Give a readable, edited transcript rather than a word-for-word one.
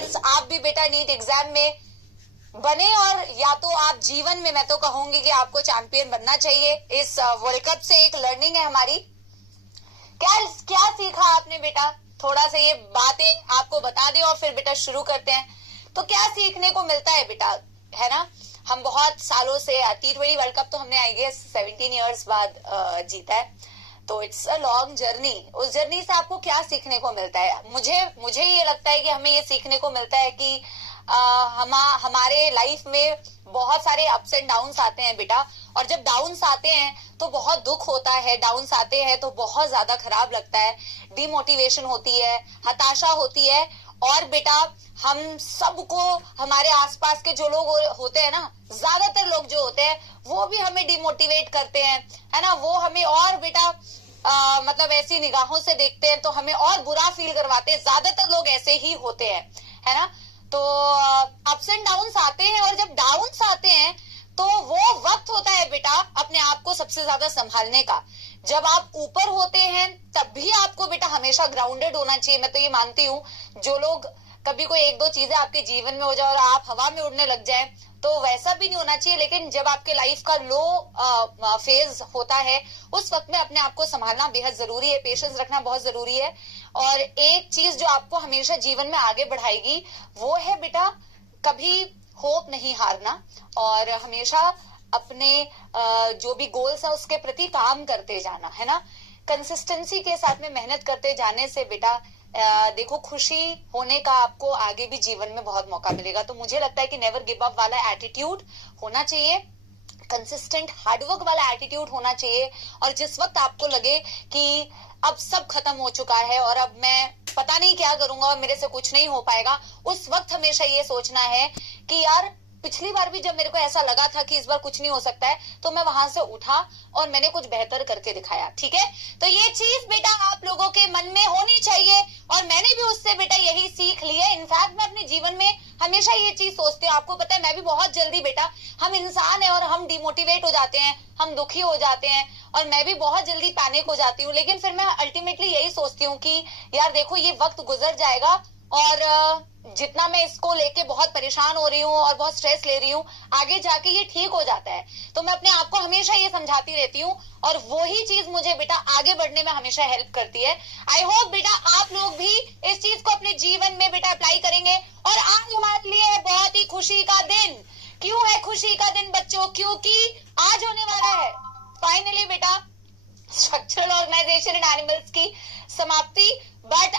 Parents, आप भी बेटा नीट एग्जाम में बने और या तो आप जीवन में, मैं तो कहूंगी कि आपको चैंपियन बनना चाहिए। इस वर्ल्ड कप से एक लर्निंग है हमारी। क्या क्या सीखा आपने बेटा? थोड़ा सा ये बातें आपको बता दें और फिर बेटा शुरू करते हैं। तो क्या सीखने को मिलता है बेटा, है ना? हम बहुत सालों से T20 वर्ल्ड कप तो हमने आई गेस 17 इयर्स बाद जीता है, तो इट्स अ लॉन्ग जर्नी। उस जर्नी से आपको क्या सीखने को मिलता है? मुझे ये लगता है कि हमें ये सीखने को मिलता है कि हमारे लाइफ में बहुत सारे अप्स एंड डाउन्स आते हैं बेटा, और जब डाउन्स आते हैं तो बहुत दुख होता है, डाउन्स आते हैं तो बहुत ज्यादा खराब लगता है, डिमोटिवेशन होती है, हताशा होती है। और बेटा हम सबको, हमारे आसपास के जो लोग होते हैं ना, ज्यादातर लोग जो होते हैं वो भी हमें डिमोटिवेट करते हैं, है ना? वो हमें और बेटा मतलब ऐसी निगाहों से देखते हैं तो हमें और बुरा फील करवाते हैं। ज्यादातर लोग ऐसे ही होते हैं, है ना? तो अप्स एंड डाउन्स आते हैं, और जब डाउन्स आते हैं तो वो वक्त होता है बेटा अपने आप को सबसे ज्यादा संभालने का। जब आप ऊपर होते हैं तब भी आपको बेटा हमेशा ग्राउंडेड होना चाहिए। मैं तो ये मानती हूँ, जो लोग कभी कोई एक दो चीजें आपके जीवन में हो जाए और आप हवा में उड़ने लग जाए तो वैसा भी नहीं होना चाहिए। लेकिन जब आपके लाइफ का लो फेज होता है उस वक्त में अपने आप को संभालना बेहद जरूरी है, पेशेंस रखना बहुत जरूरी है। और एक चीज जो आपको हमेशा जीवन में आगे बढ़ाएगी वो है बेटा कभी होप नहीं हारना, और हमेशा अपने जो भी गोल्स है उसके प्रति काम करते जाना, है ना? कंसिस्टेंसी के साथ में मेहनत करते जाने से बेटा देखो खुशी होने का आपको आगे भी जीवन में बहुत मौका मिलेगा। तो मुझे लगता है कि नेवर गिव अप वाला एटीट्यूड होना चाहिए, कंसिस्टेंट हार्डवर्क वाला एटीट्यूड होना चाहिए। और जिस वक्त आपको लगे कि अब सब खत्म हो चुका है और अब मैं पता नहीं क्या करूंगा और मेरे से कुछ नहीं हो पाएगा, उस वक्त हमेशा ये सोचना है कि यार पिछली बार भी जब मेरे को ऐसा लगा था कि इस बार कुछ नहीं हो सकता है तो मैं वहां से उठा और मैंने कुछ बेहतर करके दिखाया। ठीक है, तो ये चीज बेटा आप लोगों के मन में होनी चाहिए, और मैंने भी उससे बेटा यही सीख ली है। इनफैक्ट मैं अपने जीवन में हमेशा ये चीज सोचती हूँ। आपको पता है मैं भी बहुत जल्दी बेटा, हम इंसान है और हम डिमोटिवेट हो जाते हैं, हम दुखी हो जाते हैं, और मैं भी बहुत जल्दी पैनिक हो जाती हूँ। लेकिन फिर मैं अल्टीमेटली यही सोचती हूँ कि यार देखो ये वक्त गुजर जाएगा, और जितना मैं इसको लेके बहुत परेशान हो रही हूँ और बहुत स्ट्रेस ले रही हूँ, आगे जाके ये ठीक हो जाता है। तो मैं अपने आप को हमेशा ये समझाती रहती हूँ, और वही चीज मुझे बेटा आगे बढ़ने में हमेशा हेल्प करती है। आई होप बेटा आप लोग भी इस चीज को अपने जीवन में बेटा अप्लाई करेंगे। और आज हमारे लिए बहुत ही खुशी का दिन। क्यों है खुशी का दिन बच्चों? क्योंकि आज होने वाला है फाइनली बेटा स्ट्रक्चरल ऑर्गेनाइजेशन इन एनिमल्स की समाप्ति। बट